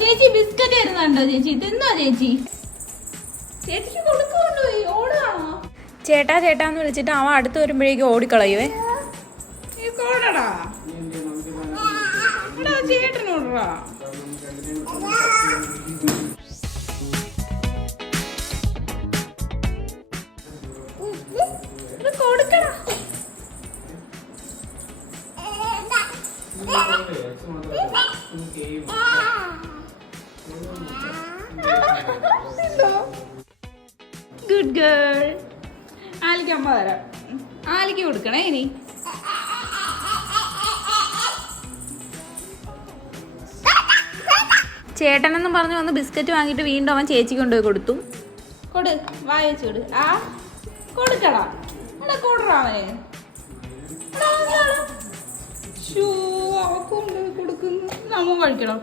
ചേച്ചി ബിസ്ക്കറ്റ് തരുന്നുണ്ടോ ചേച്ചി? തിന്നോ ചേച്ചി? ചേച്ചിക്ക് കൊടുക്കുന്നുണ്ടോ ഓടാണോ ചേട്ടാ ചേട്ടാന്ന് വിളിച്ചിട്ട് അവൻ അടുത്ത് വരുമ്പോഴേക്കും ഓടിക്കളയുവേ. എടാ ചേട്ടനോടാ കൊടുക്കടാ. ഗുഡ് ഗേൾ ആലിക്ക് അമ്മ തരാം. ആലിക്ക് കൊടുക്കണേ ഇനി. ചേട്ടനെന്നും പറഞ്ഞു വന്ന് ബിസ്ക്കറ്റ് വാങ്ങിയിട്ട് വീണ്ടും അവൻ ചേച്ചി കൊണ്ടുപോയി കൊടുത്തു. കൊടു വായിച്ചു കൊടു. ആ കൊടുക്കടാ. എടാ കൊടുറാ അവന് എടാ, അവന് വേണം. കൊണ്ടുപോയി കൊടുക്കുന്നു. നമ്മ കഴിക്കണം?